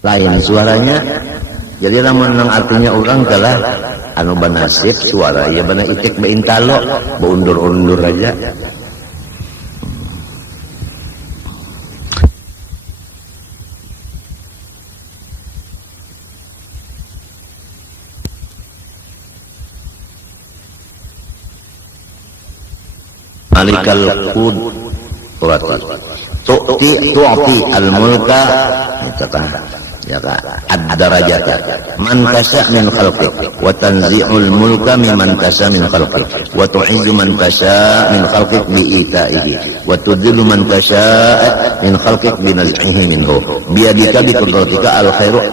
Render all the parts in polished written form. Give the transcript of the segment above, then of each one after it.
lain suaranya. Jadi lamun nang artinya orang telah anu banasib suara ya bana itik beintalo beundur-undur aja. Malikal qud tu'ti al-mulka itu kan ya kan ad-darajata man tasha min khalqik wa tanzi'ul mulka mimman tasha min khalqik wa tu'izzu man tasha min khalqik bi ita'ihi wa tudhillu man tasha min khalqik bi naz'ihi minhu bi yadika bi qudratika al-khairu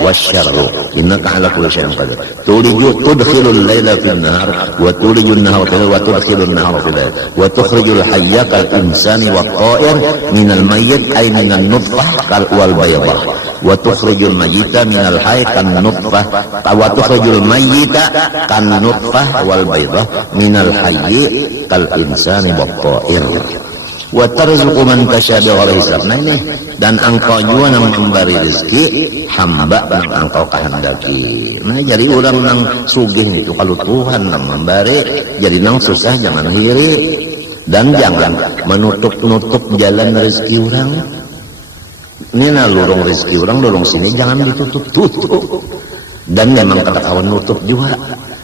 wasyarru innaka 'ala kulli syai'in qadir tudkhilul laila fil nahar wa tulijun nahara fil wa tudkhilun nahara fil lail wa tukhrijul hayya kal insani wa ta'ir minal mayyit ay minan nutfah kal wal baydah wa tukhrijul mayyita minal hayy kan nutfah wa tukhrijul mayyita kan nutfah wal baydah minal hayy kal insani wa ta'ir wa tarzuqu man tasha bighairi hisab. Nah ini dan engkau juga yang memberi rezeki hamba yang engkau kehendaki. Nah jadi orang yang sugih itu kalau Tuhan yang memberi, jadi yang susah jangan hiri dan jangan menutup-nutup jalan rezeki orang. Ini nah lorong rezeki orang lorong sini jangan ditutup-tutup. Dan memang ketahuan nutup juga,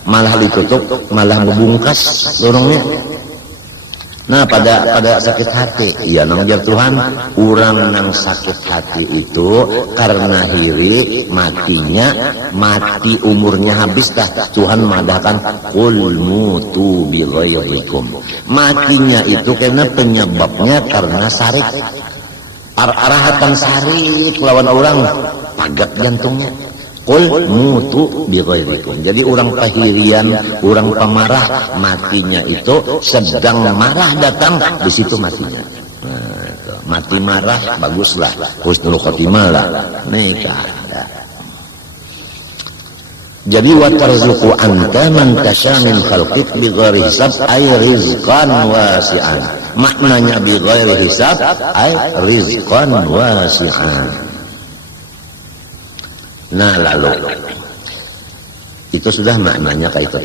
malah ditutup, malah membungkas lorongnya. Nah pada sakit hati ya namanya Tuhan orang yang sakit hati itu karena hiri mati umurnya habis dah Tuhan madahkan qul mutu bi ghairikum. Matinya itu karena penyebabnya karena sarik arahatan sarik lawan orang pagat jantungnya. Qul mutu bi ghairikum. Jadi orang pahirian, orang pemarah matinya itu sedang marah datang di situ matinya. Nah, itu. Mati marah baguslah, husnul khotimah lah. Nikah. Jadi wa tarzuqu anta man tasha min khalqik bi ghairi hisab ay rizqan wasi'an. Maknanya bi ghairi hisab ay rizqan wasi'an. Nah lalu itu sudah maknanya kayak itu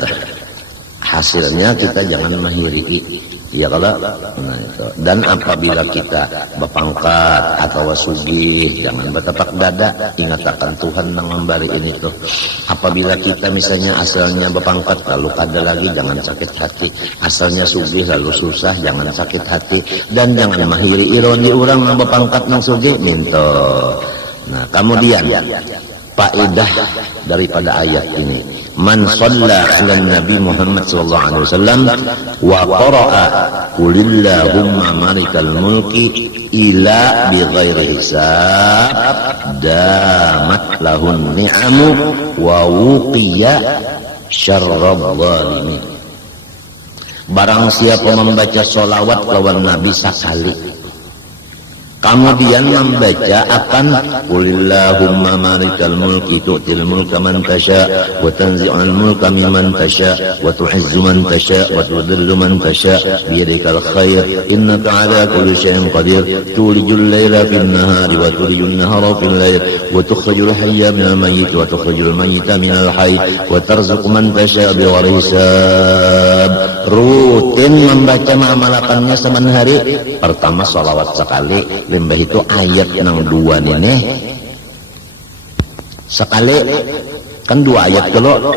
hasilnya kita jangan menghiri ya kalau nah itu. Dan apabila kita berpangkat atau sugih jangan bertepak dada, ingat akan Tuhan yang memberi ini tuh. Apabila kita misalnya asalnya berpangkat lalu kada lagi jangan sakit hati, asalnya sugih lalu susah jangan sakit hati, dan jangan menghiri ironi orang yang berpangkat yang sugih minta. Nah kemudian faedah daripada ayat ini, man shalla 'ala Nabi Muhammad sallallahu alaihi wasallam wa qara'a qulillahumma malikal mulki ila bighairi hisab damat lahun ni'amu wa wuqiya syarrab zalimin. Barang siapa membaca sholawat lawan Nabi sekali kemudian membaca akan qulillahumma malikal mulki tu'til mulka man tasha wa tanzi'ul mulka mimman tasha wa tu'izzu man tasha wa tudhillu man tasha bi yadikal khair innaka 'ala kulli syai'in qadir tulijul laila fin nahari wa tulijun nahara fil lail wa tukhrijul hayya minal mayyit wa tukhrijul mayyita minal hayy wa tarzuqu man tasha bighairi hisab. Rutin membaca amalakannya semen hari. Pertama sholawat sekali, lembah itu ayat yang dua nih sekali kan dua ayat kalau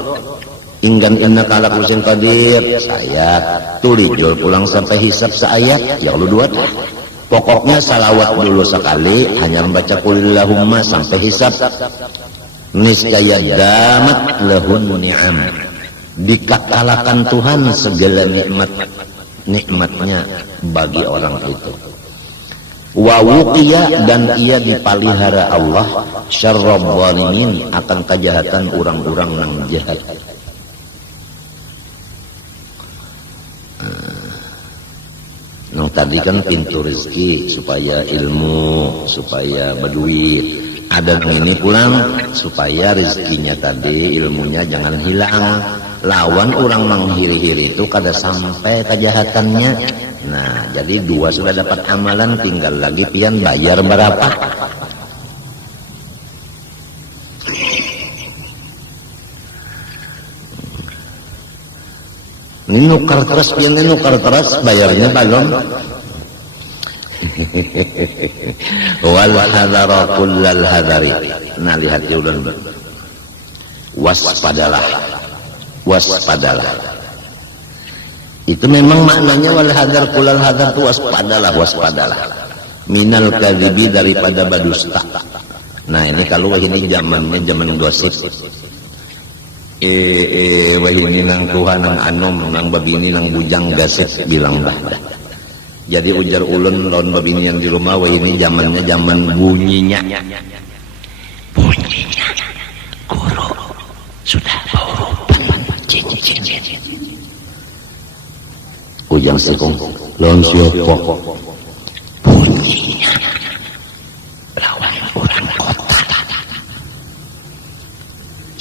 inggan innaka ala kulli syai'in qadir sayat tulijul pulang sampai hisab seayat ya Allah dua. Pokoknya salawat dulu sekali hanya membaca qulillahumma sampai hisab niscaya damat lahun ni'am, dikekalakan Tuhan segala nikmatnya bagi orang itu. Wa wuqiya dan ia dipelihara Allah syarrab zalimin akan kejahatan orang-orang yang jahat. Nah tadi kan pintu rezeki supaya ilmu, supaya berduit. Ada yang ini pulang supaya rezekinya tadi ilmunya jangan hilang. Lawan orang menghiri-hiri itu kada sampai kejahatannya. Nah jadi dua sudah dapat amalan, tinggal lagi pian bayar berapa. Ini nukar teras, ini nukar teras, bayarnya balon. Wal hadara kullal hadari. Nah lihat ulan. Waspadalah, waspadalah. Itu memang maknanya wal hadar kullal hadar itu waspadalah, waspadalah. Minal kadhibi, daripada badusta. Nah ini kalau ini zamannya zaman gosip. Wah ini nang Tuhan nang anom nang babini nang bujang gasip bilang bah. Jadi ujar ulun lawan babinian di rumah, wah ini zamannya zaman bunyinya. Bunyinya guru sudah baurupan cincin. Ujang sekong lawan siapa? Bunyinya lawan orang kota.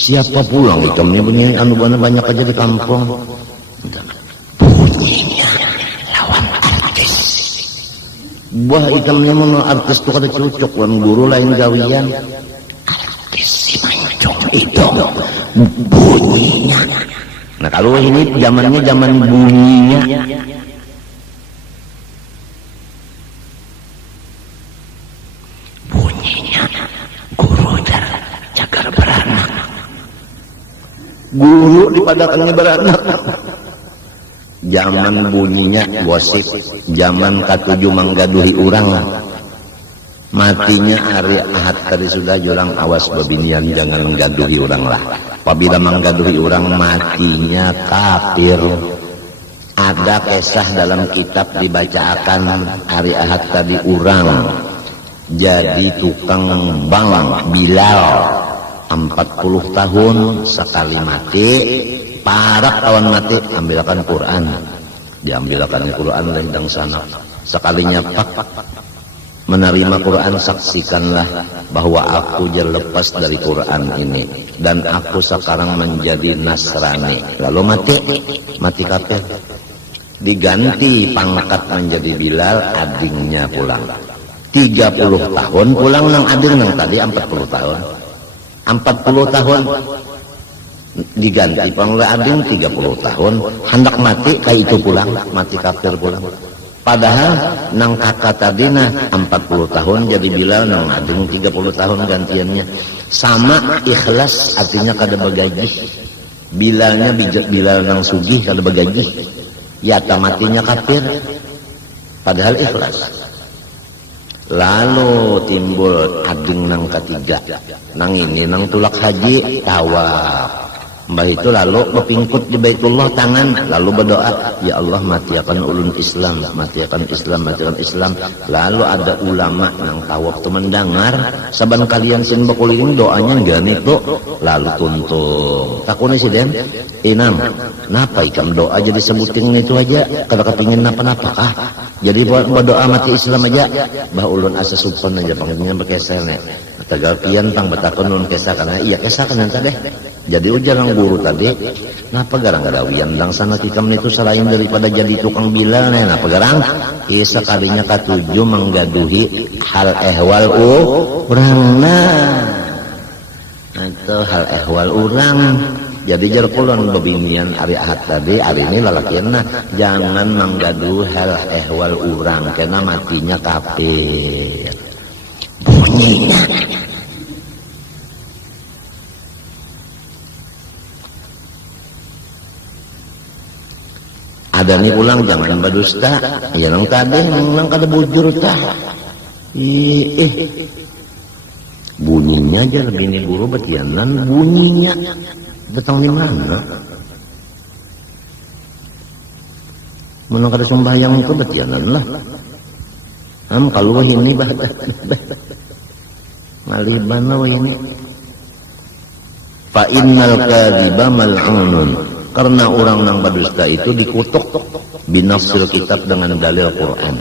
Siapa pulang hitamnya bunyi anu banyak aja di kampung. Bunyinya lawan artis. Buah hitamnya mana artis tuh kada cocok lawan guru lain gawian. Artis si mancung itu bunyinya. Nah kalau ini zamannya zaman bunyinya. Bunyinya guru jagar beranak. Guru dipadakannya beranak. Zaman bunyinya gosip, zaman katujuh manggaduhi urang. Matinya hari Ahad tadi sudah jurang, awas babinian jangan menggaduhi urang lah. Apabila menggaduhi urang matinya kafir. Ada kisah dalam kitab dibacakan hari Ahad tadi urang jadi tukang bang Bilal 40 tahun sekali mati, parak kawan mati, ambilkan Quran, diambilkan Quran lendang sana. Sekalinya pak menerima Quran, saksikanlah bahwa aku lepas dari Quran ini dan aku sekarang menjadi Nasrani. Lalu mati kafir. Diganti pangkat menjadi Bilal, adingnya pulang. 30 tahun pulang nang ading nang tadi 40 tahun. 40 tahun diganti panglih ading 30 tahun hendak mati kayak itu pulang, mati kafir pulang. Padahal nang kakak tadi nah 40 tahun jadi Bilal, nang ading 30 tahun gantiannya. Sama ikhlas artinya kada bagaji. Bilalnya Bilal nang sugih kada bagaji. Ya matinya kafir padahal ikhlas. Lalu timbul ading nang ketiga, nang ini nang tulak haji tawaf. Mbah itu lalu berpingkut di Baitullah tangan, lalu berdoa, ya Allah matiakan ulun Islam, matiakan Islam, matiakan Islam. Lalu ada ulama nang tawaf tu mendengar, saban kalian sin bakuliling doanya gani tu, lalu tuntung. Takuni si Den, inam, napa ikam doa jadi sebutin itu aja, kada kepingin napa-napa kah? Jadi buat berdoa mati Islam aja, bah ulun asa supan aja panggilnya berkeser nih. Tagapian tang betakon ulun kesah karena iya kesah kan tadi. Jadi ujarang guru tadi, napa garang garawian lang sana tikam itu selain daripada jadi tukang Bilal nih, napa garang? Kisah kalinya katujuh menggaduhi hal ehwal urang atau hal ehwal urang. Jadi jerkulon bebinian hari Ahad tadi, hari ini lalakian jangan menggaduh hal ehwal urang karena matinya kafir. Bunyinya ada nih pulang jangan berdusta, ya nang tadi nang kada bujur tah. Bunyinya aja lebih nih guru betianan bunyinya datang di mana? Mana kada sembahyang itu betianan lah. Kalau ini bah maliban lah ini. Fa innal kadhiba mal'unun. Karena orang nang berdusta itu dikutuk binafsil kitab dengan dalil Quran.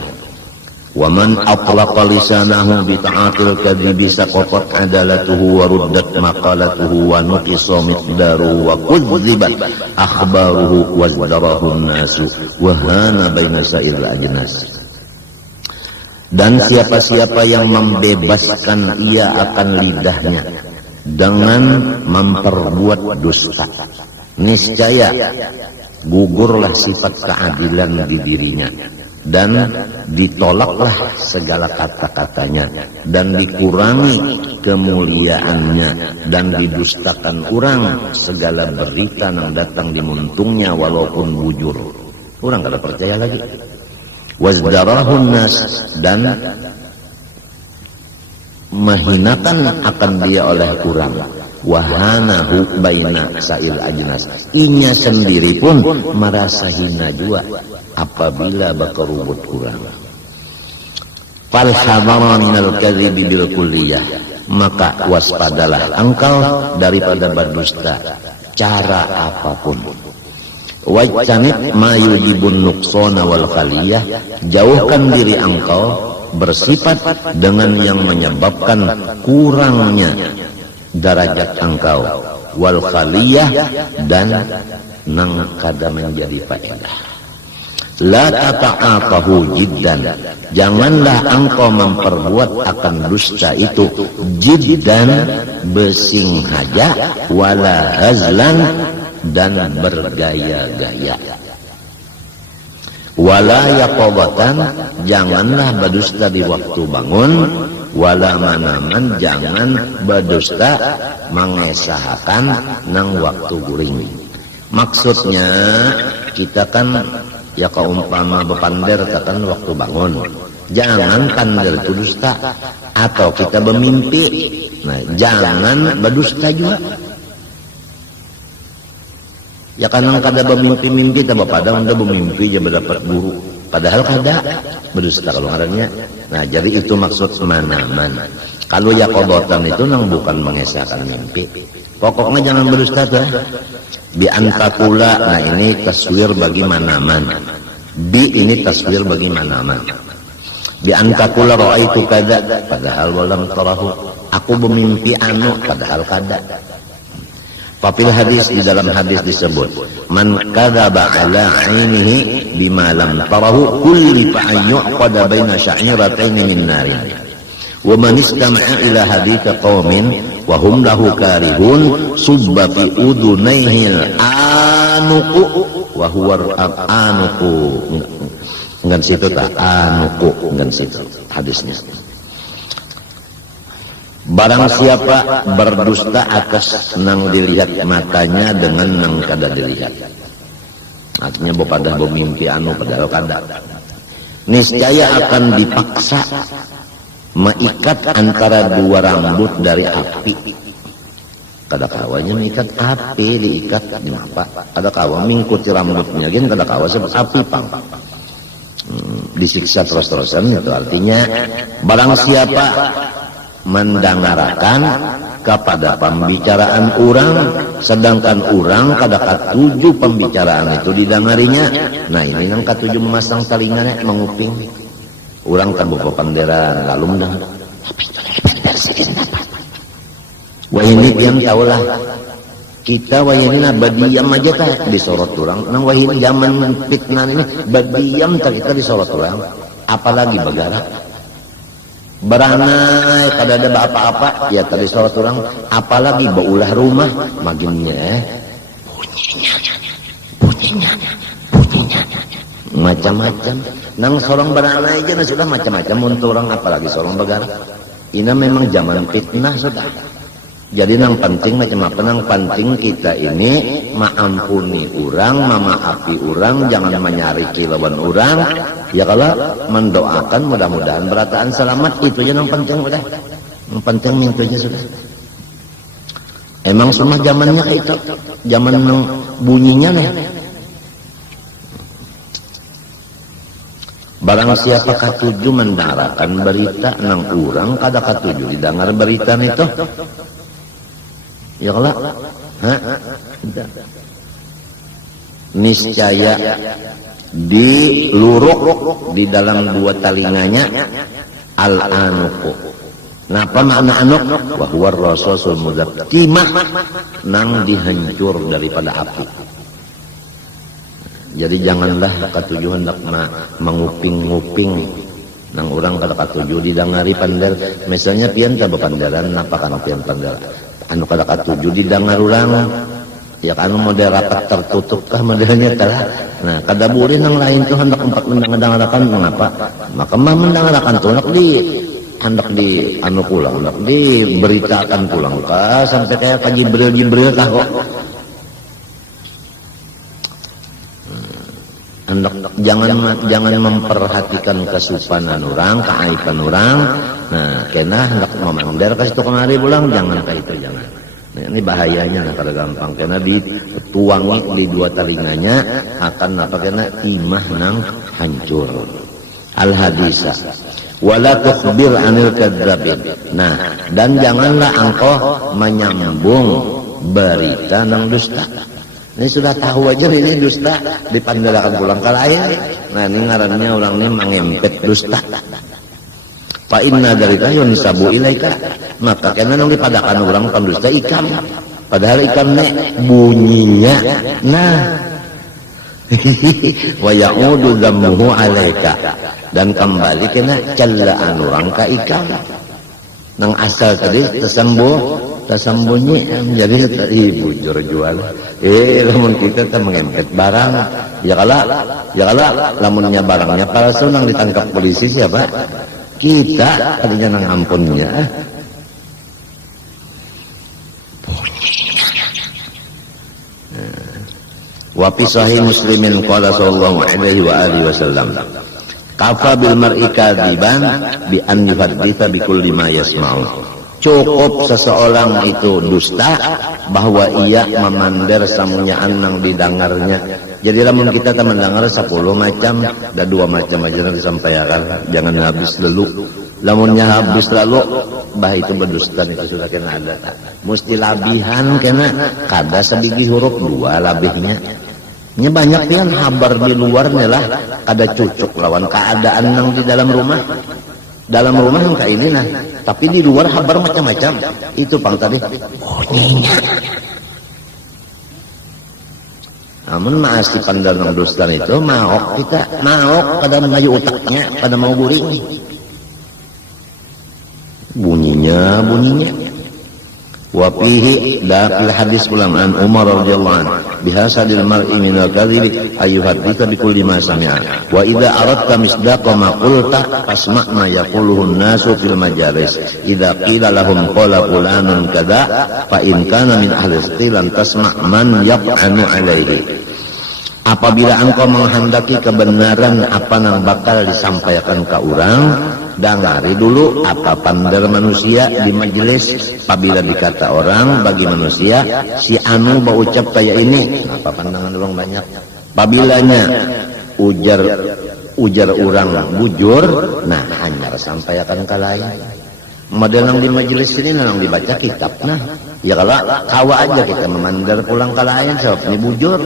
Wa man atlaqa lisanahu bi ta'atil kadhibi saqatat adalatuhu wa ruddat maqalatuhu wa nuqisa miqdaruhu wa kudzibat akhbaruhu wa zadarahu an-nasu wa hana baina sa'il ajnas. Dan siapa-siapa yang membebaskan ia akan lidahnya dengan memperbuat dusta, niscaya gugurlah sifat keadilan di dirinya, dan ditolaklah segala kata-katanya, dan dikurangi kemuliaannya, dan didustakan orang segala berita yang datang di muntungnya walaupun bujur. Orang kada percaya lagi. Wazdarahun nas, dan menghinakan akan dia oleh orang. Wahanahu baina sa'il ajnas, inya sendiri pun merasa hina juga apabila bakarubut kurang. Fal hadara minal kadhibi bil kulliyah, maka waspadalah engkau daripada berdusta cara apapun. Wajtanib ma yujibun nuqsana wal khaliyah, jauhkan diri engkau bersifat dengan yang menyebabkan kurangnya derajat engkau, wal khaliyah, dan nang kada menjadi faedah. La tata'atahu jiddan, janganlah engkau memperbuat akan dusta itu jiddan, besinghaja, wala hazlan, dan bergaya-gaya. Wala yaqobatan, janganlah berdusta di waktu bangun, wala manaman, jangan berdusta mengesahkan nang waktu guring. Maksudnya kita kan ya kaumpama bepander katakan waktu bangun, jangan pandel itu dusta. Atau kita bermimpi, nah jangan berdusta juga. Ya kadang kada bermimpi-mimpi tambah padang udah bermimpi aja berdapat guru, padahal kada berdusta kalau ngarannya. Nah jadi itu maksud manaman. Kalau yakobotan itu nang bukan mengesahkan mimpi, pokoknya jangan berdusta tuh. Bi antakula, nah ini taswir bagi manaman. Bi ini taswir bagi manaman. Bi antakula ra'aitu kada, padahal walam tarahu, aku bermimpi anu padahal kada. Papil hadis, di dalam hadis disebut, man kadzaba ala ainihi bima lam tarahu kullifa ayyuqada baina sya'iratain min narin. Wa man istama'a ila hadits qaumin wa hum lahu karihun subba fi udunaihi anuqu wa huwa anuqu. Ngan situ ta anuqu, ngan situ hadisnya. Barang siapa berdusta atas nang dilihat matanya dengan nang kada dilihat, artinya pada bermimpi anu padahal kada, niscaya akan dipaksa meikat antara dua rambut dari api. Kada kawanya mengikat api, diikat kenapa? Kada kawa mengikuti rambutnya, gin kada kawa sebab api pang. Disiksa terus-terusan, itu artinya barang siapa mendengarkan kepada pembicaraan orang, sedangkan orang kada katuju pembicaraan itu didengarinya. Nah ini yang katuju memasang telinganya menguping. Orang kan buka panderan lalu mendengar, tapi itu lagi pandar sedikit apa? Wah ini diam tahulah. Kita wah ini nah badiam aja tak disorot orang. Nah wah ini zaman fitnah ini badiam tak kita disorot orang. Apalagi bagara. Beranai kada ada apa-apa ya tadi sorot orang, apalagi baulah rumah maginnya bunyinya macam-macam. Nang seorang beranai aja nah sudah macam-macam untuk orang, apalagi seorang begara. Ini memang zaman fitnah sudah. Jadi nang penting macam apa, nang penting kita ini maampuni orang, mamaapi orang, jangan menyariki lawan orang. Ya kalau mendoakan mudah-mudahan berataan selamat, itu aja yang penting udah. Yang penting itu aja sudah. Emang semua zamannya kayak itu, zaman yang bunyinya nih. Barang siapa katuju mendarakan berita nang urang kada katuju didengar berita itu. Ya kalau, niscaya diluruk di dalam dua telinganya al-anuku. Napa makna anuk? Wa huwa ar-rasul mudaqqimah, nang dihancur daripada api. Jadi janganlah katuju hendak menguping-nguping nang orang kada katuju didangari pandar. Misalnya pian ta bepandaran, napa kana pian pandar anu kada katuju didengar urang, Ya kan model rapat tertutup kah modelnya telah. Nah, kadaburin yang lain tuh hendak empat mendengar-dengarkan mengapa? Maka mendengarkan tuh hendak di anu pulang, hendak diberitakan pulang kah sampai kayak Pak Jibril kah kok. Hendak jangan memperhatikan kesupanan orang, keaiban orang. Nah, kena hendak memandar kasih tukang hari pulang, jangan kayak itu, jangan. Nah, ini bahayanya nah, kalau gampang karena dituangi di dua telinganya akan apa kena imah nang hancur. Al hadisah wala tukhbir anil kadzabin. Nah, dan janganlah engkau menyambung berita nang dusta. Ini sudah tahu aja ini dusta dipandarakan pulang ke lain. Nah, ini ngarannya orang ini mengempet dusta. Fa inna dalika yunsabu ilaika, maka kena nang dipadakan orang pendusta ikan, padahal ikan nek bunyinya nah wa ya'udu dhammuhu alaika, dan kembali kena celaan orang ka ikan nang asal tadi tersembunyi jadi bujur jual lamun kita teh mengempet barang ya kala lamunnya barangnya palsu nang ditangkap polisi siapa? Kita tadinya nang ampunnya. Wa fi sahih Muslimin qala sallallahu alaihi wa alihi wasallam kafa bil mar'i kadiban bi an yuhadditha bi kulli ma yasma'u. Cukup seseorang itu dusta bahwa ia memandar samunyaan nang didengarnya. Jadi lamun kita mendengar 10 macam, ada 2 macam aja yang disampaikan, jangan habis dulu. Lamunnya habis lalu, bah itu berdusta itu sudah kena ada. Mesti labihan kena kada sebiji huruf 2 labihnya. Ini banyak pian habar di luarnya lah, kada cucuk lawan keadaan nang di dalam rumah. Dalam rumah yang kayak ini nah, tapi di luar habar macam-macam. Itu pang tadi bunyinya. Namun masih pandang dusta itu maok kita pada mengayu otaknya pada mau guring bunyinya wa fihi fil hadis ulam an Umar radhiyallahu anhu bihasadil mar'i min al-kadhibi ayyuhadditha bi kulli ma sami'a wa idza aradta misdaqa ma qulta fasma' ma yaquluhu an-nasu fil majalis idza qila lahum qala fulanun kadza fa in kana min ahli istilan tasma' man yaq'anu alaihi. Apabila engkau menghendaki kebenaran apa yang bakal disampaikan ke orang, dengari dulu apa pandar manusia di majelis. Apabila dikata orang bagi manusia si anu berucap kayak ini, apa pandangan orang banyak. Apabilanya ujar orang bujur, nah hanya sampaikan ke lain. Model yang di majelis ini nang dibaca kitab, nah ya kalau kawa aja kita memandar pulang ke lain, sebab ini bujur.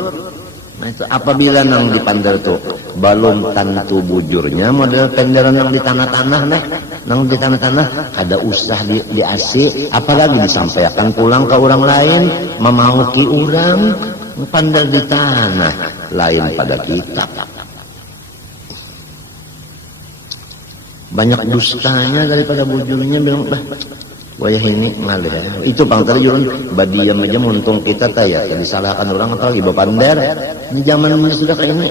Nah, itu apabila nang dipandar tuh belum tentu bujurnya model pendaran nang di tanah-tanah nih, nang di tanah-tanah ada usah di AC, apalagi disampaikan pulang ke orang lain, memauki orang pandar di tanah lain pada kitab. Banyak dustanya daripada bujurnya bilang bah wayah ini ngalih ya. Itu pang tadi jurun badiam aja muntung kita taya disalahkan orang atau ibu pandar ini zaman ini sudah kayak ini.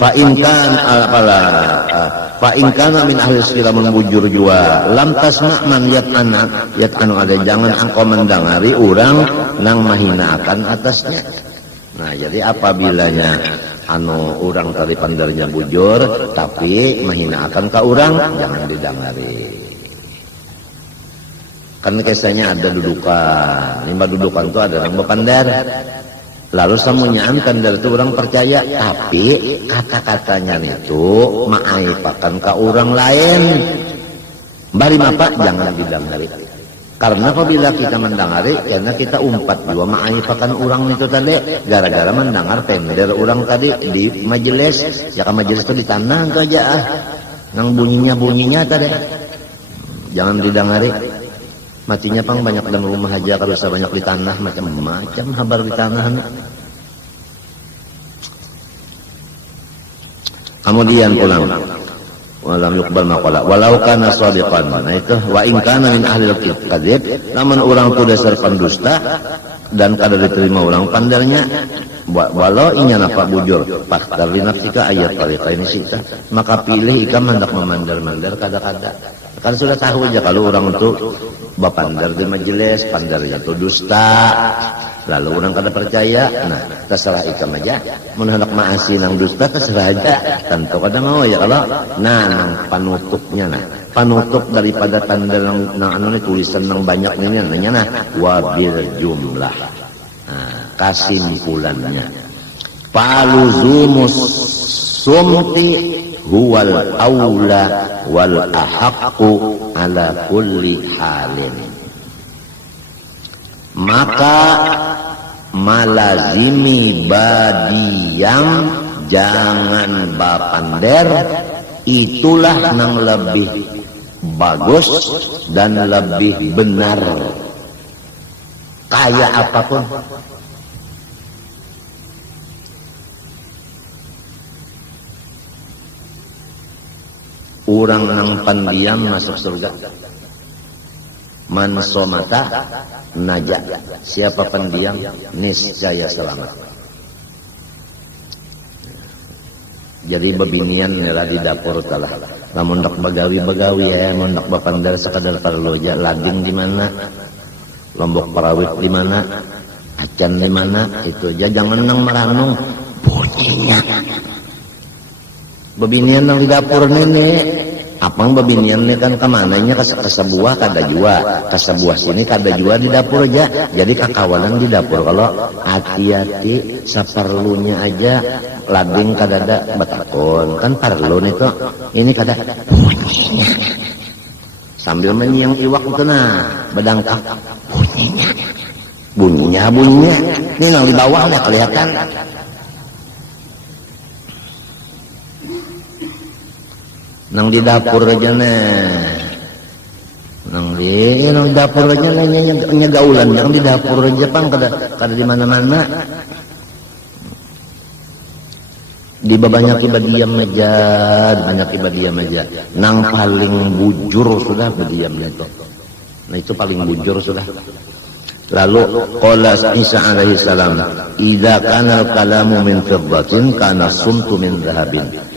Fa in kana min ahli sila membujur jua lam tasma' man yat'anu ada, jangan engkau mendengari orang nang mahinakan atasnya. Nah, jadi apabilanya orang tadi pandarnya bujur tapi menghinakan ke orang, jangan didengari. Kan kisahnya ada dudukan, 5 dudukan itu ada orang berpandar. Lalu samunyaan pandar itu orang percaya, tapi kata-katanya itu ma'aipakan ke orang lain. Bari apa? Jangan didengari. Karena apabila kita mendengari, karena kita umpat juga ma'aipakan orang itu tadi, gara-gara mendengar pender orang tadi di majelis, ya kan majelis itu di tanah itu aja nang bunyinya tadi, jangan didengari. Matinya pang banyak dalam rumah aja, kalau usah banyak di tanah, macam-macam habar di tanah. Kemudian pulang. walam yuqbal maqala walau kana shadiqan. Nah itu wa in kana min ahli al-kadzib, lamun urang tu dasar pendusta dan kada diterima urang pandarnya, walau inya napa bujur faktar li nafsika ayat tariqa ini sita, maka pilih ika mandak memandar-mandar kada-kada. Kan sudah tahu aja kalau orang itu bapandar di majelis, pandarnya itu dusta, lalu orang kada percaya. Nah terserah ikam aja, menhendak maasi nang dusta terserah aja, tentu kada mau ya kalau nang panutupnya, panutup daripada tanda nang anu tulisan nang banyak ini namanya wabil jumlah. Kesimpulannya paluzumus sumti huwal aula wal ahaqqu ala kulli halin. Maka malazimi badiam, jangan bapander, itulah yang lebih bagus dan lebih benar. Kaya apapun orang nang pendiam masuk surga. Man somata naja, siapa pendiam niscaya selamat. Jadi bebinian nela di dapur talah. Lamun dak bagawi ya, mun dak bapandar sakadar parlo aja. Lading di mana? Lombok Parawit di mana? Acan di mana? Itu aja, jangan nang meranung bunyinya. Bebinian nang di dapur nenek, apang bebinian ini kan kemananya ke sebuah kada jua, ke sebuah sini kada jua di dapur aja. Jadi kakawanan di dapur, kalau hati-hati seperlunya aja, lading kada ada batakon kan perlu nih tuh, ini kada bunyinya. Sambil menyiang iwak itu bedangkak bunyinya, ini nang di bawah nih kelihatan. Nang di dapur aja nang di dapur aja nya gaulan, yang di dapur aja pang kada di mana-mana. Di banyak ibadiam aja, nang paling bujur sudah badiam itu. Nah itu paling bujur sudah. Lalu qala Isa alaihi salam, idza kana al-kalamu min fiddatin kana sumtu min dhahabin.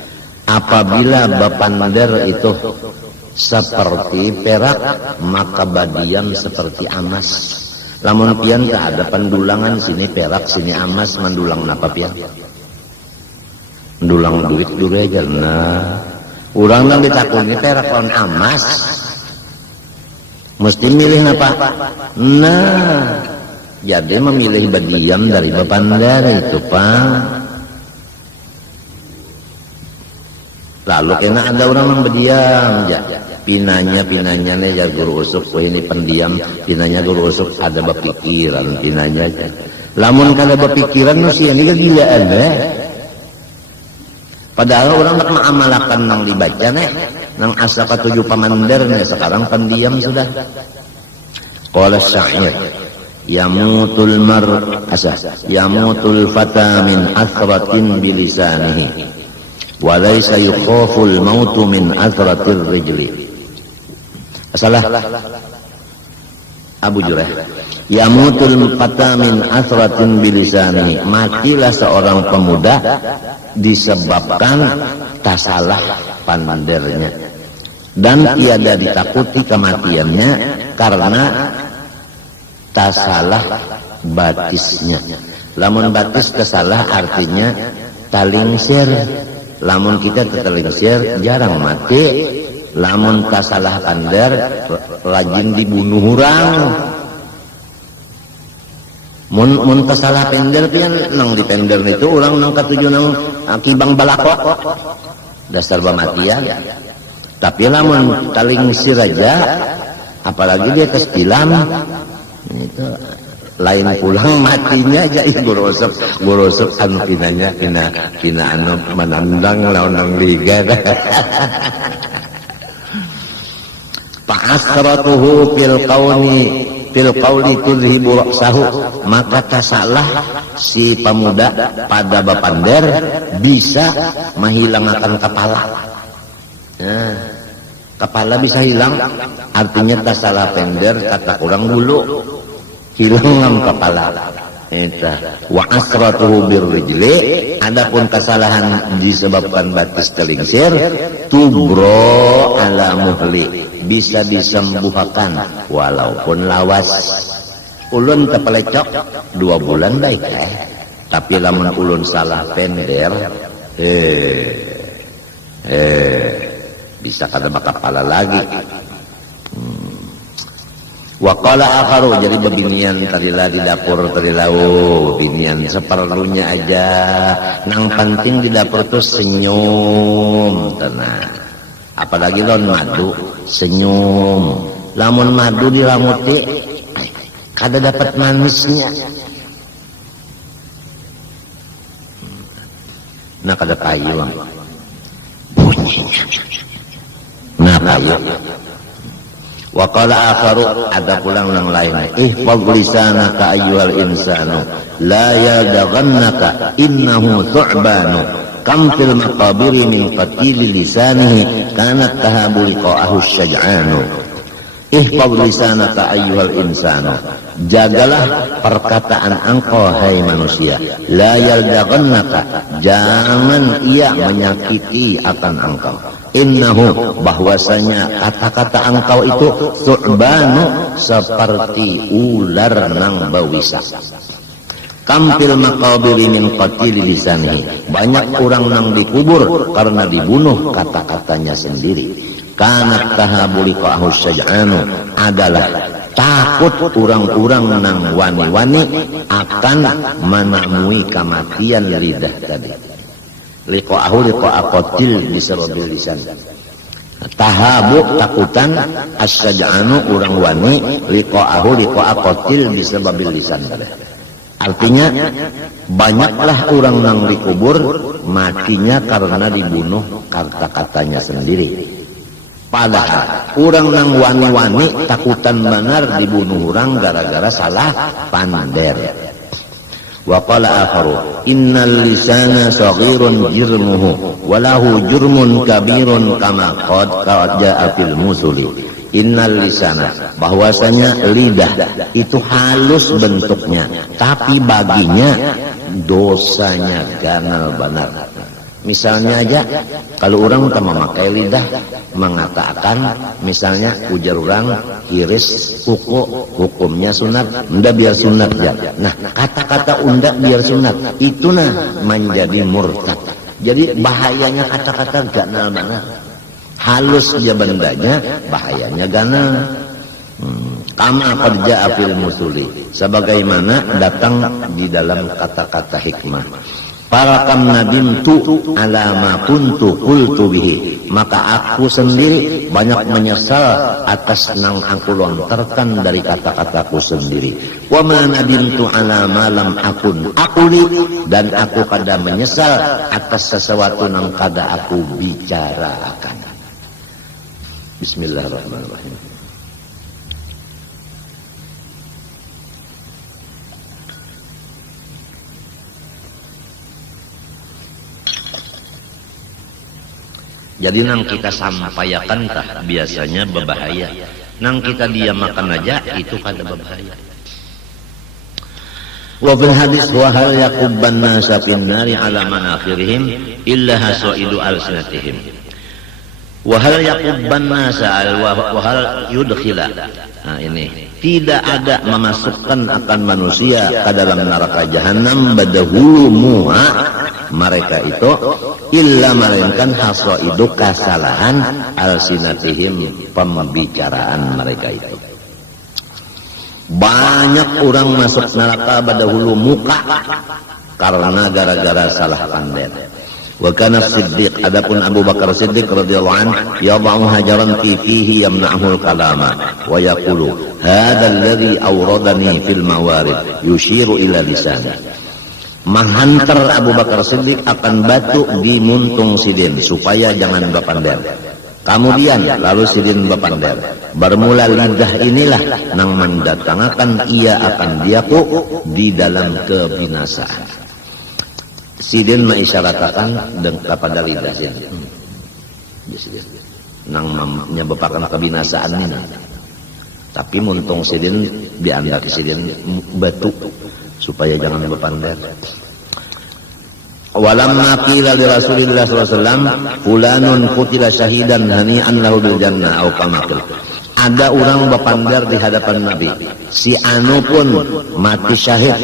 Apabila bapandar itu seperti perak, maka badiam seperti emas. Lamun pian tak ada pendulangan, sini perak sini emas, mendulang napa pian? Mendulang duit dulu aja. Nah, orang nang ditakuni perak lawan emas, mesti milih napa? Nah, jadi memilih badiam dari bapandar itu pak. Lalu kena ada orang yang berdiam ya, pinanya nih ya guru usuk, ini pendiam, pinanya guru usuk ada berpikiran pinanya aja. Lamun kada berpikiran nusia ini kegilaan padahal orang nak mengamalkan nang dibaca nang asa ketujuh pamandar sekarang pendiam sudah. Qala syair yamutul fata min athratin bilisanihi walaysa yukhaful mautu min athratir rijli. Salah Abu Jurayh. Yamutul fata min athratin bilisani, matilah seorang pemuda disebabkan tasalah pandernya, dan tiada ditakuti kematiannya karena tasalah batisnya. Lamun batis kesalah artinya talingsir. Lamun kita ketelingsir jarang mati. Lamun kasalah pandar rajin dibunuh orang. Mun kasalah pender pian nang di pender itu orang nang katujuh nang kibang balakok dasar bamatian. Tapi lamun talingsir aja, apalagi dia kestilam itu lain pulang matinya aja. Gorosok anu pinanya pina anu menandang lawan nang liga. Fa'asratuhu fil qawli tudhibu ra'sahu, maka tasalah si pemuda pada bapander bisa menghilangkan kepala. Nah, kepala bisa hilang, artinya tak salah pender, kata kurang bulu, hilang kepala. Eta wa asratuhu birrijli, adapun kesalahan disebabkan batis terlingsir, tubro ala muhli, bisa disembuhkan walaupun lawas. Ulun tepelecok 2 bulan baik tapi lamun ulun salah pender bisa kada kepala lagi. Waqala akharu, jadi bebinian tadilah di dapur tadilau binian seperlunya aja, nang penting di dapur tuh senyum tenang, apalagi lawan madu senyum, lamun madu diramuti kada dapat manisnya, nah kada payu bunyinya, nah payu. Wa qala akharu, ada pulang yang lain, ihfaz lisanaka ayyuhal insanu la yadaghannaka innahu thu'banu kam fil maqabiri min qatili lisanihi kanat tahabu liqa'ahu syaj'anu. Ihfaz lisanaka ayyuhal insanu, jagalah perkataan engkau hai manusia, la yadaghannaka, jangan ia menyakiti akan engkau, innahu, bahwasanya kata-kata engkau itu thu'banu, seperti ular nang bawisa. Kampil maqabiri min qatili lisanihi, banyak orang nang dikubur karena dibunuh kata-katanya sendiri. Kanat tahabu liqa'ahu syaj'anu, adalah takut orang-orang nang wani-wani akan menemui kematian lidah tadi. Liqa'ahu liqa'a qatil bisababil lisan. Tahabu takutan, asyaj'anu orang wani, liqa'ahu liqa'a qatil bisababil lisan. Artinya banyaklah orang nang dikubur matinya karena dibunuh kata-katanya sendiri. Padahal orang nang wani-wani takutan benar dibunuh orang gara-gara salah pander. Wa qala akharu innal lisana saghirun jirmuhu walahu jurmun kabirun kama qad jaa fil musuli. Innal lisana, bahwasanya lidah itu halus bentuknya tapi baginya dosanya ganal benar. Misalnya aja kalau orang memakai lidah mengatakan, misalnya ujar orang hiris kuku hukumnya sunat, unda biar sunat ya. Nah kata-kata unda biar sunat itu nah menjadi murtad. Jadi bahayanya kata-kata ganal banget, halus aja bendanya bahayanya ganal. Kama kerja afil musuli, sebagaimana datang di dalam kata-kata hikmah. Para kam nadimtu ala ma kuntu qultu bihi, maka aku sendiri banyak menyesal atas nang aku lontarkan dari kata-kataku sendiri. Wa ma nadimtu ala ma lam akun aquli, dan aku kada menyesal atas sesuatu nang kada aku bicarakan. Bismillahirrahmanirrahim. Jadi nang kita sampaikan tah biasanya berbahaya. Nang kita diam makan aja itu kada berbahaya. Wa fil hadis wa hal yaqubban nasa fin nari ala manakhirihim illa hasaidu alsinatihim. Wa hal yaqubban nasa wa hal yudkhila. Nah ini tidak ada memasukkan akan manusia ke dalam neraka jahanam badahulu muha mereka itu illa melainkan hasaidu kesalahan alsinatihim, pembicaraan mereka itu. Banyak orang masuk neraka badahulu muka karena gara-gara salah pandai. Wa kana Siddiq, adapun Abu Bakar Siddiq radhiyallahu anhu yad'u hajaran fihi yamna'hu al-kalama wa yaqulu hadha alladhi awradani fil mawarid yushiru ila lisani. Menghantar Abu Bakar Siddiq akan batu di muntung sidin supaya jangan bapander. Kemudian lalu sidin bapander. Bermula lidah inilah nang mendatangkan ia akan diaku di dalam kebinasaan. Sidin mengisyaratkan kepada lidah sidin. nang menyebapakan kebinasaan ini. Tapi muntung sidin diandak sidin batu supaya jangan berpander. Walamma qila li Rasulillah sallallahu alaihi wasallam fulanun qutila syahidan hani'an lahu bil jannah au kama qila. Ada orang berpander di hadapan Nabi, si anu pun mati syahid,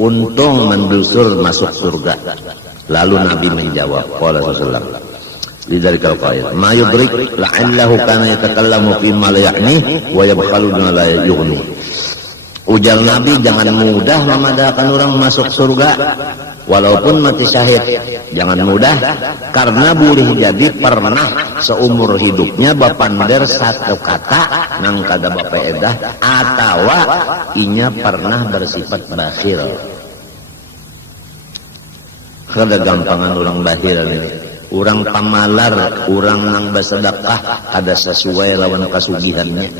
untung mendusur masuk surga. Lalu Nabi menjawab, qala sallallahu lidzalikal qail ma yudrik la'allahu kana yatakallamu fi ma la ya'ni wa yabkhalu bima la yughni. Ujar Nabi, jangan mudah memadahkan orang masuk surga walaupun mati syahid, jangan mudah, karena boleh jadi pernah seumur hidupnya bapander satu kata nang kada bapaedah atau inya pernah bersifat bakhil. Kada gampangan orang bakhil ini, orang pamalar, orang nang bersedekah kada sesuai lawan kasugihannya.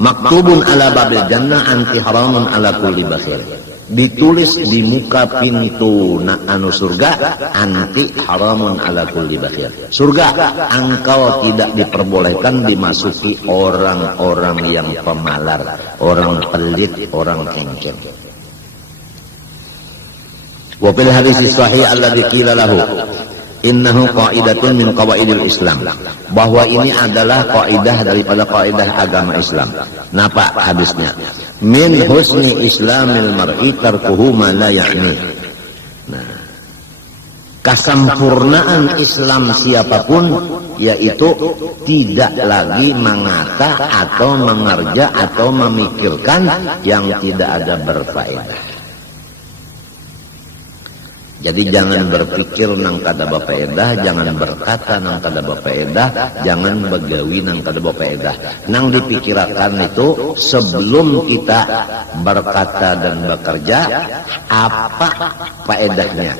Maktubun ala babil jannah anti haramun ala kulli bakhil. Ditulis di muka pintu anu surga, anti haramun ala kulli bakhil. Surga, engkau tidak diperbolehkan dimasuki orang-orang yang pemalar, orang pelit, orang engkel. Wa fil hadis sahih alladzi qila lahu innahu qaidatun min qawaidil Islam, bahwa ini adalah kaidah daripada kaidah agama Islam. Napa hadisnya? Min husni islamil mar'i tarkuhu ma la ya'ni. Nah, kesempurnaan Islam siapapun yaitu tidak lagi mengata atau mengerja atau memikirkan yang tidak ada berfaedah. Jadi jangan berpikir nang kada bapaedah, jangan berkata nang kada bapaedah, jangan begawi nang kada bapaedah. Nang dipikirkan itu sebelum kita berkata dan bekerja, apa faedahnya?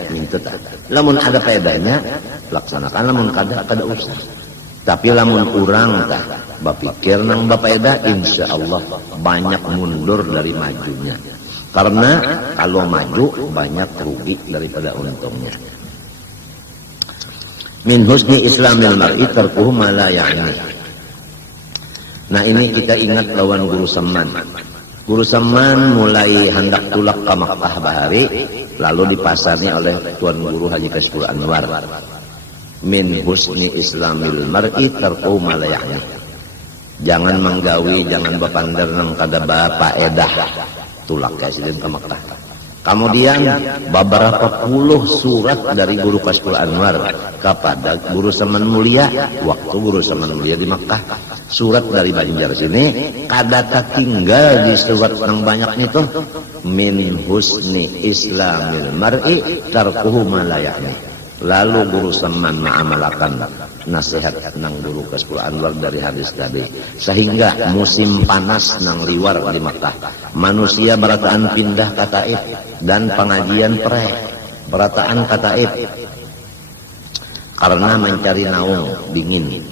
Lamun ada faedahnya, laksanakan. Lamun kada usah. Tapi lamun kurang tah berpikir nang bapaedah, insya Allah banyak mundur dari majunya. Karena kalau maju banyak rugi daripada untungnya. Min husni islamil mar'i tarkuhu ma la ya'ni. Nah, ini kita ingat lawan Guru Saman. Guru Saman mulai hendak tulak ke Makkah bahari, lalu dipasani oleh Tuan Guru Haji Kashful Anwar. Min husni islamil mar'i tarkuhu ma la ya'ni. Jangan menggawi, jangan bepander nang kada bapaedah. Tulak kasih ke Makkah. Kemudian beberapa puluh surat dari Guru Kashful Anwar kepada Guru Saman Mulia waktu Guru Saman Mulia di Makkah. Surat dari Banjar sini kadata tinggal di surat yang banyak itu min husni islamil mar'i tarkuhu ma la ya'ni. Lalu Guru Saman mengamalkan nasihat nang Guru Kashful Anwar dari hadis tadi, sehingga musim panas nang liwar di Makkah manusia berataan pindah ke Taif dan pengajian berataan ke Taif karena mencari naung dingin.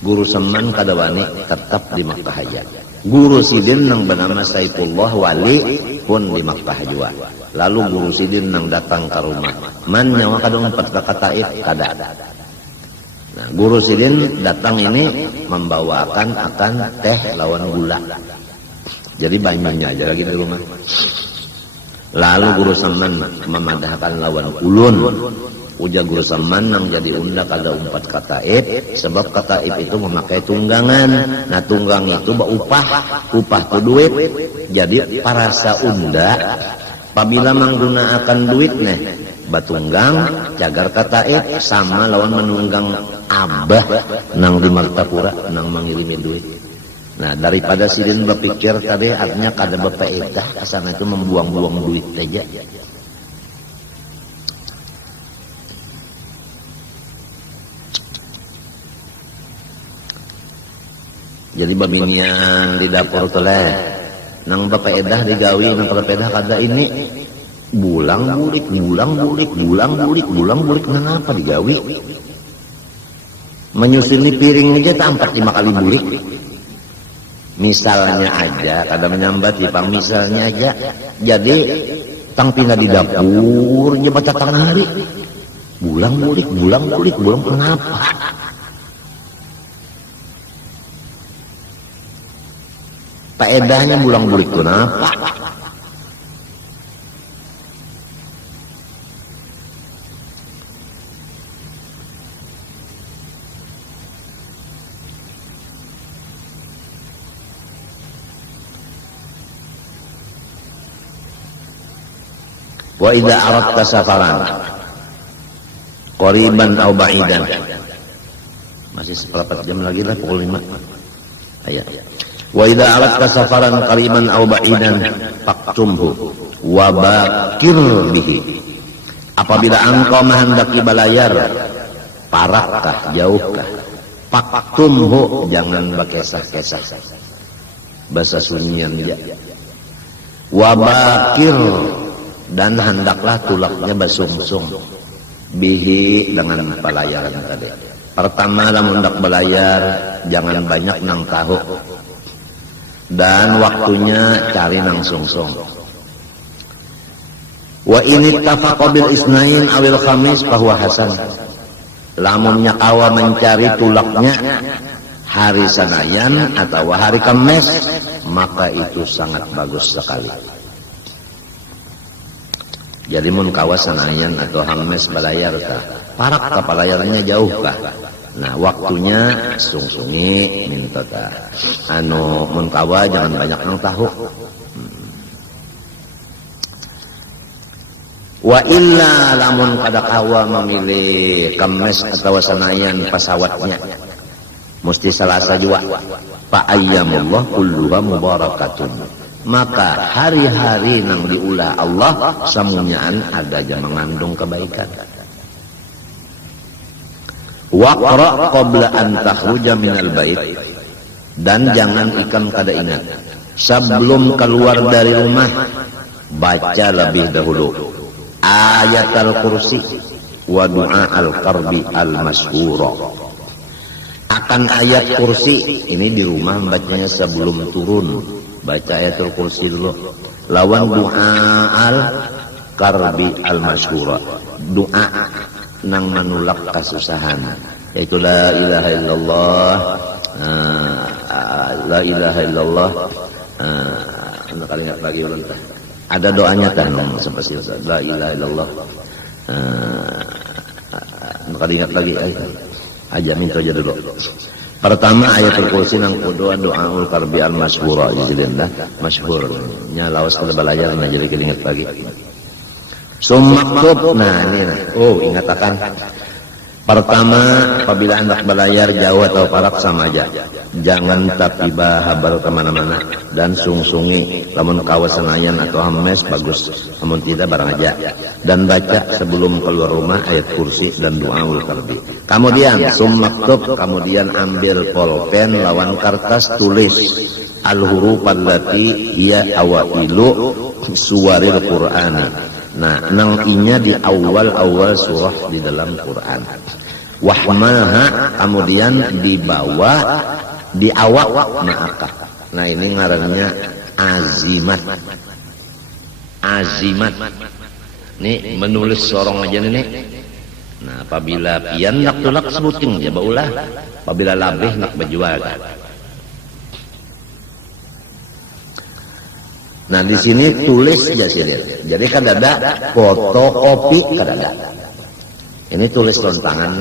Guru Saman kadawani tetap di Makkah aja. Guru Sidin nang bernama Saifullah Wali pun di Makkah juga. Lalu Guru Sidin nang datang ke rumah, man nyawa kadang empat ke Taif kada. Nah, Guru Sidin datang ini membawakan akan teh lawan gula. Jadi banyaknya aja lagi di rumah. Lalu Guru Saman memadahkan lawan ulun. Ujar Guru Saman nang jadi unda kada umpat ke Taif, sebab ke Taif itu memakai tunggangan. Nah, tunggang itu upah tu duit. Jadi para saunda apabila menggunakan duit nih batunggang jagar kataib sama lawan menunggang abah nang di Martapura nang mengirimi duit. Nah, daripada sidin berpikir tadi artinya kada berfaedah kesana itu membuang-buang duit aja. Jadi babinian di dapur toleh nang bapaedah digawi nang bapaedah kada ini bulang bulik nang apa digawi menyusuni piring aja tampak 5 kali bulik. Misalnya aja kada menyambat pang misalnya aja jadi tang pindah di dapur nya baca tang hari bulang bulik kenapa Faedahnya bulang-bulik itu napa? Wa idza aradta safaran qariban aw ba'idan. Masih seperempat jam lagi lah, pukul 5. Ayat. Wa idza aradta safaran qariban aw ba'idan faqtumhu wa bakir bihi. Apabila engkau menghendaki balayar, parakkah, jauhkah? Faqtumhu, jangan berkesah-kesah. Bahasa sunyian dia. Wa bakir, dan hendaklah tulaknya basungsung bihi, dengan pelayaran tadi. Pertama lamun hendak belayar jangan banyak nang tahu, dan waktunya cari nang sungsung. Wa ini ittafaqa bil isnain awil khamis fahuwa hasan. Lamun nyakawa mencari tulaknya hari Senayan atau hari Kamis, maka itu sangat bagus sekali. Jadi mun kawasan Senayan atau Hames balayar kah, parak kah balayarnya jauh kah? Nah waktunya sungsungi minta kah. Anu mun kawa jangan banyak nang tahu. Wa illa lamun kada kawa memilih Kamis atau Senayan pesawatnya, mesti Selasa juga. Fa ayyamullah kulluha mubarakatun. Maka hari-hari nang diulah Allah samunyaan ada yang mengandung kebaikan. Waqra qabla an takhruja minal bait, dan jangan ikam kada ingat sebelum keluar dari rumah baca lebih dahulu ayat al-kursi wa du'a al-qarbi al-masyhura. Akan ayat kursi ini di rumah bacanya sebelum turun, baca ayatul kursi dulu. Lawan doa al-karbi al-masyhura, doa nang manulak kasusahan, yaitu la ilaha illallah, la ilaha illallah. Kali ingat lagi ulang. Ada doanya kan seperti la ilaha illallah. Kali ingat lagi aja minta aja dulu. Pertama ayatul kursi nang kedua doaul karbi al masyhura, jadi dah masyhur nya lawas kada balayar na jadi keinget lagi. Sumaktub, nah ini nah. Oh ingat akan pertama apabila hendak balayar jauh atau parak sama aja, jangan tapiba habar kemana-mana dan sungsungi. Lamun kawas Senayan atau Hames bagus, namun tidak barang aja, dan baca sebelum keluar rumah ayat kursi dan doaul karbi. Kemudian sumaktub, kemudian ambil pulpen lawan kertas, tulis al-huruf allati hiya awailu suwaril Qur'ani. Nah, nang inya di awal-awal surah di dalam Quran. Wahmaha, kemudian di bawah, di awak ma'aka. Nah, ini ngarannya azimat. Azimat. Nih menulis sorong aja nih. Nah, apabila pian nak tulak sebuting ya baulah. Apabila labih nak berjual. Nah di sini tulis aja sih, jadi kan ada fotokopi, kan ada. Ini tulis tangan.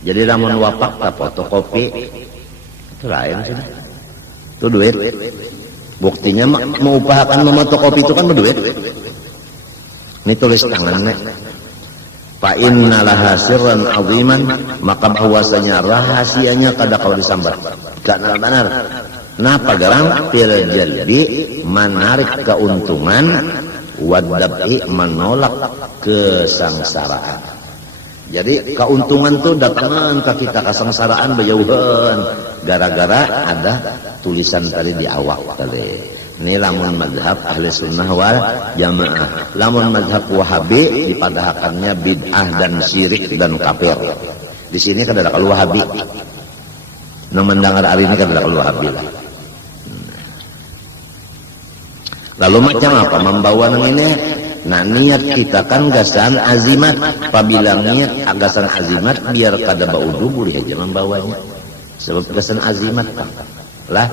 Jadi lamun wapak tak fotokopi, itu lain sih. Itu duit. Buktinya mau upahakan memotokopi itu kan berduit. Ini tulis tangannya. Fa inna laha sirran aziman, maka bahwasanya rahasianya kada kalau disambat. Gak benar. Napa garang terjadi menarik keuntungan, wadabi menolak kesengsaraan. Jadi keuntungan tuh datangan ke kita, kesengsaraan berjauhan gara-gara ada tulisan tadi di awak tadi. Ini lamun madhab ahli sunnah wal jamaah. Lamun madhab wahabi dipadahakannya bid'ah dan syirik dan kafir. Di sini kan ada kalau wahabi. Nah mendengar hari ini kan ada kalau wahabi lah. Lalu macam apa membawa nang ini? Nah niat kita kan gasan azimat. Apabila niat gasan azimat biar kada baudu boleh aja membawanya. Sebab gasan azimat kan. lah.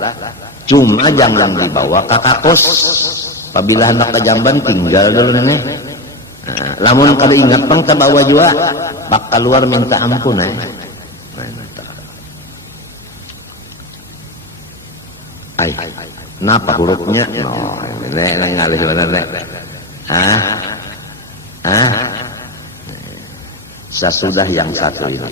Cuma jangan dibawa ke kakos. Apabila hendak ke Jamban tinggal dulu nenek. Nah, lamun kada ingat pang tabawa juga, bak keluar minta ampun ay. Napa hurufnya? No, nek ngalih bener nek. Sesudah yang satu ini.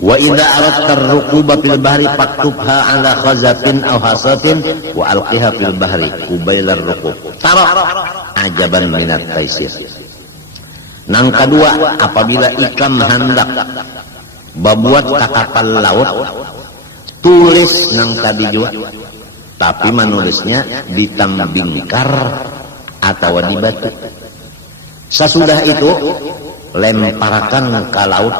Wa idza aradta ar-rukuba fil bahri faktubha ala khazatin aw hasatin wa alqiha fil bahri qubayla ar-rukub. Tara ajaban minat taisir. Nang kedua, apabila ikam hendak babuat ka kapal laut, tulis nang tadi juga, tapi menulisnya di tambingkar atau di batu. Sesudah itu lemparkan ke laut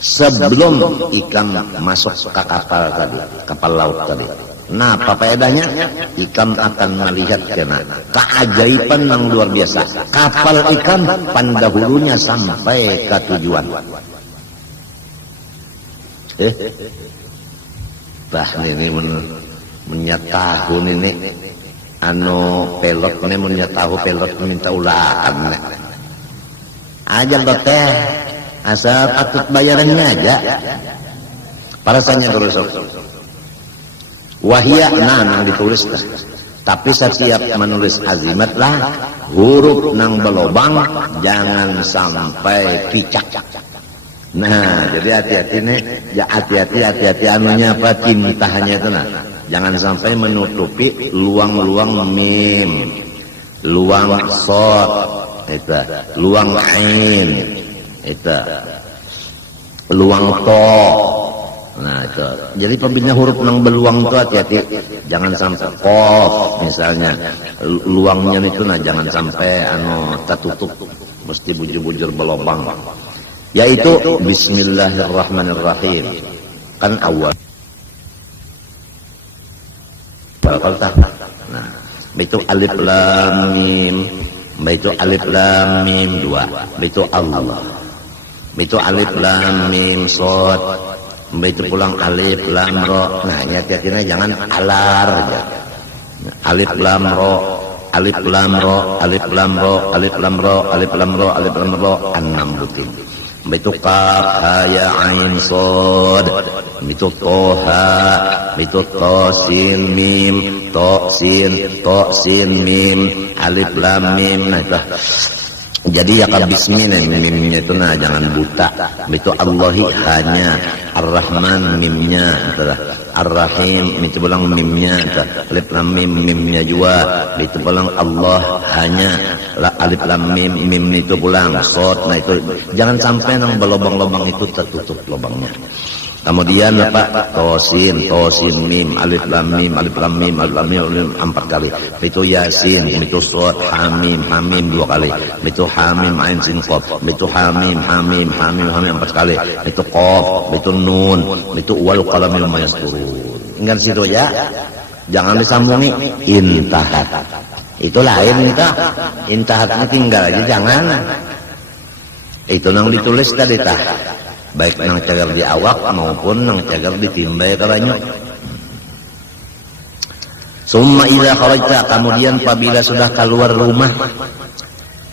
sebelum ikam masuk ke kapal tadi, kapal laut tadi. Nah, apa faedahnya? Ikam akan melihat kena keajaiban yang luar biasa. Kapal ikam pandahulunya sampai ke tujuan. Bah ini menyatahu ini anu pelot ini menyatahu pelot minta ulaan. Aja teh asal patut bayarannya aja. Parasanya terus. Wahia nang ditulis dah. Tapi setiap menulis azimat lah huruf nang belobang jangan sampai picak. Nah, jadi hati-hati nih, ya hati-hati anunya apa tintahnya itu nah. Jangan sampai menutupi luang-luang mim, luang sod, itu, luang ain, itu, luang to. Nah itu, jadi pembina huruf nang beluang itu hati-hati, jangan sampai kof misalnya, luangnya itu nah jangan sampai anu tertutup, mesti bujur-bujur belobang. Yaitu Bismillahirrahmanirrahim, kan awal. Nah, itu alif lam mim, itu alif lam mim 2, itu Allah, itu alif lam mim sod. Itu pulang alif lam ro. Nah, hati-hatinya jangan alar aja. Alif lam ro, alif lam ro, alif lam ro, alif lam ro, alif lam ro, alif lam ro, 6 butir. Itu kaf ha ya ain sod. Itu toha, itu to sin mim, to sin mim, alif lam mim. Nah, itu. Jadi ya bismillah mimnya itu nah jangan buta. Itu Allahi hanya, Ar-Rahman mimnya, Ar-Rahim itu pulang mimnya, alif lam mim mimnya juga, itu pulang Allah hanya, alif lam mim mim itu pulang sod. Nah itu jangan sampai nang belobang-lobang itu tertutup lobangnya. Kemudian apa? Tosin mim, alif lam mim, alif lam mim, alif lam mim 4 kali. Itu Yasin, itu Sod, Hamim 2 kali. Itu Hamim ain sin qaf, itu Hamim 4 kali. Itu Qaf, itu Nun, itu wal qalamil mayasturun. Ingat situ ya. Jangan disambungi intahat. Itu lain kita. Intahatnya tinggal aja jangan. Itu nang ditulis tadi tah. Baik nang cagar di awak maupun nang cagar di timbai karanya. Summa idza kharajta, kemudian apabila sudah keluar rumah,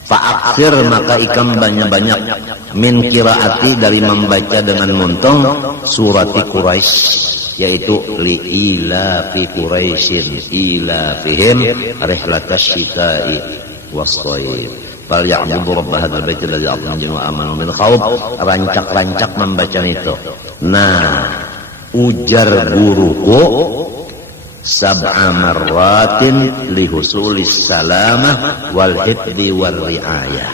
fa'aksir maka ikam banyak-banyak min qiraati dari membaca dengan muntong surati Quraisy, yaitu li ilafi Quraisyin ilafihim rihlatash shita'i was-shayf. Fal ya'budu rabb hadzal bait alladzi at'amahum wa amanu min khauf. Rancak-rancak membaca itu. Nah, ujar guruku sab'a marratin li husulis salamah wal hifdzi war riayah.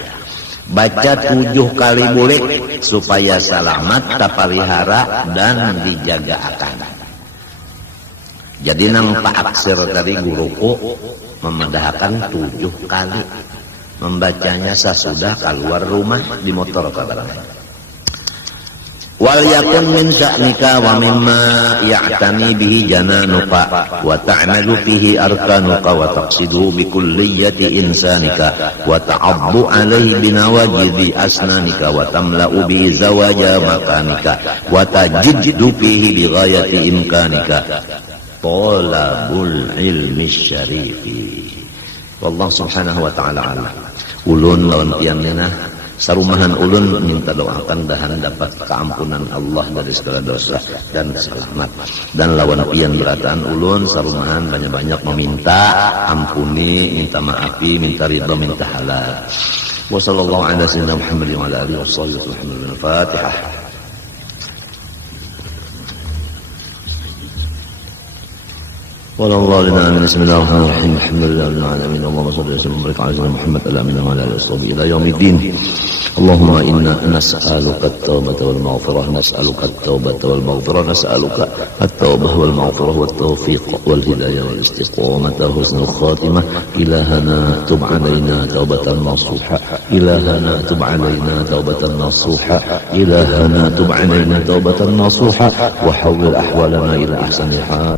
Baca 7 kali boleh supaya selamat, terpelihara dan dijaga akan. Jadi nang Pak Aksir tadi guruku memedahkan 7 kali. Membacanya sesudah keluar rumah di motor kadang. wal yakun min sya'nika wa mimma ya'tani bihi jananuka wa ta'malu fihi arkanuka wa taqsidu bi kulliyati insanika wa ta'abbu alaihi binawajidi asnanika wa tamla'u bihi zawaja makanika wa tajiddu fihi bi ghayati imkanika talabul ilmi syarifi. Wallahu subhanahu wa ta'ala alam. Ulun lawan pianina sarumahan ulun minta doakan dahan dapat keampunan Allah dari segala dosa dan selamat. Dan lawan pian berataan ulun sarumahan banyak-banyak meminta ampuni, minta maafi, minta ridha, minta halal. Wa sallallahu ala sayyidina Muhammad wa ala alihi wasallam. Al-Fatihah. والله لنا من بسم الله الرحمن الرحيم الحمد لله رب العالمين اللهم صل وسلم وبارك على سيدنا محمد الامين وعلى اله وصحبه الى يوم الدين اللهم انا نسالك التوبه والمغفره نسالك التوبه والمغفره نسالك التوبه والمغفره والتوفيق والهدايه والاستقامه وحسن الخاتمه الهنا تب علينا توبه نصوحه الهنا تب علينا توبه نصوحه الهنا تب علينا توبه نصوحه وحول احوالنا الى احسن الحال.